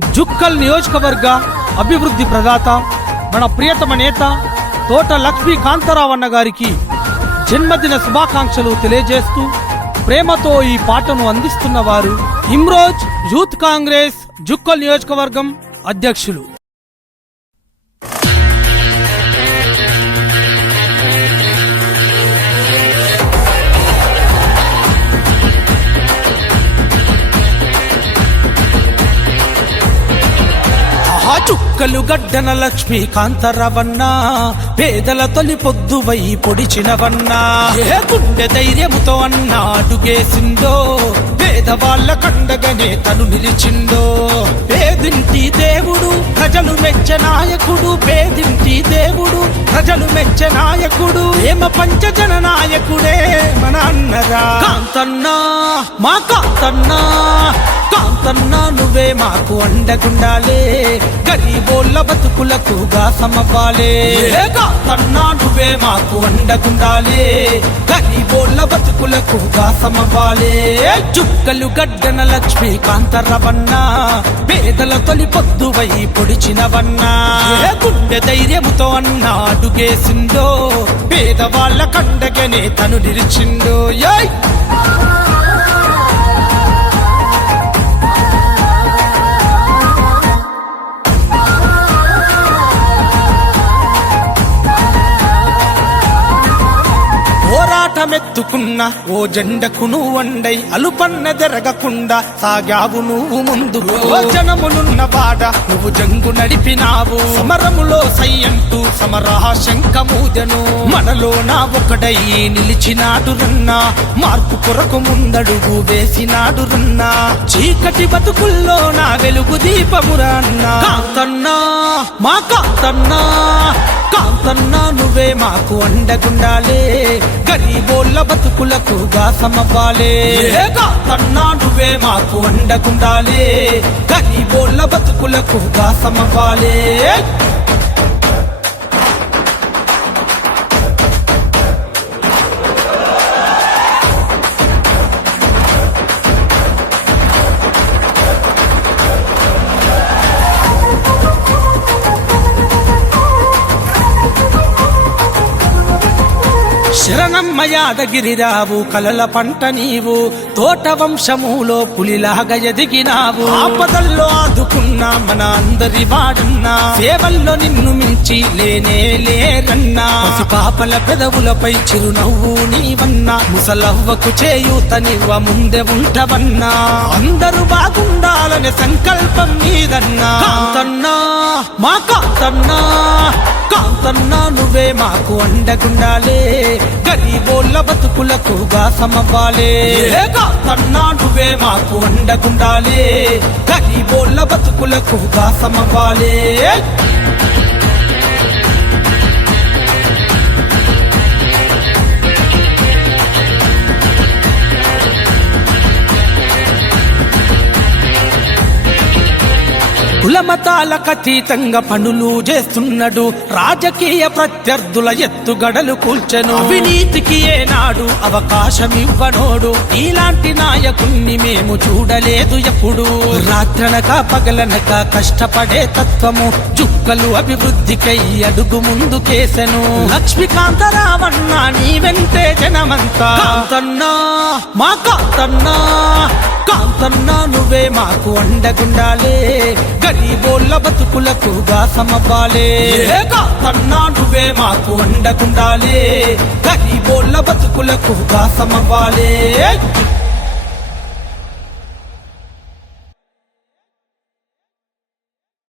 జుక్కల్ నియోజకవర్గ అభివృద్ధి ప్రదాత మన ప్రియతమ నేత తోట లక్ష్మీ కాంతారావు అన్న గారికి జన్మదిన శుభాకాంక్షలు తెలియజేస్తూ ప్రేమతో ఈ పాటను అందిస్తున్న వారు ఇమ్రోజ్ యూత్ కాంగ్రెస్ జుక్కల్ నియోజకవర్గం అధ్యక్షులు. చుక్కలు గడ్డన లక్ష్మీ కాంతారావన్న పేదల తొలి పొద్దువై పొడిచినవన్నా ఏ గుండె ధైర్యముతో అన్న అడుగేసిందో పేదవాళ్ల కండగనే తను నిలిచిందో. పేదింటి దేవుడు ప్రజలు మెచ్చ నాయకుడు, పేదింటి దేవుడు ప్రజలు మెచ్చ నాయకుడు, ఏమ పంచజన నాయకుడే మన అన్నరా కాంతన్నా మా కాంతన్నా. కాంతన్నా నువ్వే మాకు అండగుండాలే, గరీబోళ్ళ బతుకులకుగా సమవ్వాలే. కాంతన్నా నువ్వే మాకు అండగుండాలే, గరీబోళ్ళ బతుకులకుగా సమవ్వాలే. చుక్కలు గడ్డన లక్ష్మీ కాంతారావన్నా పేదల తొలి పొద్దువై పొడిచినవన్నా గుండె ధైర్యముతో అన్న అడుగేసిందో పేదవాళ్ల కండగనే తను నిలిచిందో. పోరాటమెత్తుకున్న ఓ జెండకు నువ్వు వండై అలుపన్న జరగకుండా సాగావు నువ్వు ముందు. జనములున్న వాడ నువ్వు జంగు నడిపినావు, సమరములో సై అంటూ సమరాహ శంఖమూదెను. మనలో నా ఒకడై నిలిచినాడు రన్నా, మార్పు కొరకు ముందడుగు వేసినాడు రన్నా. చీకటి బతుకుల్లో నా వెలుగు దీపమురా అన్నా. కాంతన్నా మా కాంతన్నా. కాంతన్నా నువ్వే మాకు అండగుండాలే, గరీబోళ్ళ బతుకులకుగా సమవ్వాలే. కాంతన్నా నువ్వే మాకు అండగుండాలే, గరీబోళ్ళ బతుకులకుగా సమవ్వాలే. శరణమ్మ యాదగిరిరావు కలల పంట నీవు, తోట వంశములో పులిలాగా ఎదిగినావు. ఆపదల్లో ఆదుకున్నా మన అందరి వాడున్నా, సేవల్లో నిన్ను మించి లేనే లేరన్నా. పాపల పెదవులపై చిరునవ్వు నీవన్నా, ముసలవ్వకు చేయూతనివ్వ ముందే ఉంటవన్నా. అందరూ బాగుండాలనే సంకల్పం నీదన్నా. కాంతన్నా మా కాంతన్నా. కాంతన్నా నువ్వే మాకు అండగుండాలే, గరీబోళ్ళ బతుకులకుగా సమవ్వాలే. కాంతన్నా నువ్వే మాకు అండగుండాలే, గరీబోళ్ళ బతుకులకుగా సమవ్వాలే. కులమతాలకు అతీతంగా పనులు చేస్తున్నాడు, రాజకీయ ప్రత్యర్థుల ఎత్తుగడలు కూల్చెను. అవినీతికి ఏనాడు అవకాశం ఇవ్వనోడు, ఇలాంటి నాయకుణ్ణి మేము చూడలేదు ఎప్పుడు. రాత్రనక పగలనక కష్టపడే తత్వము, చుక్కలు అభివృద్ధికై అడుగు ముందుకేసెను. లక్ష్మీకాంతారావన్న నీ వెంటే జనమంతా. కాంతన్నా మా కాంతన్నా. కాంతన్నా నువ్వే మాకు అండగుండాలే, గరీబోళ్ళ బతుకులకుగా సమవ్వాలే. కాంతన్నా నువ్వే మాకు అండగుండాలే, గరీబోళ్ళ బతుకులకుగా సమవ్వాలే.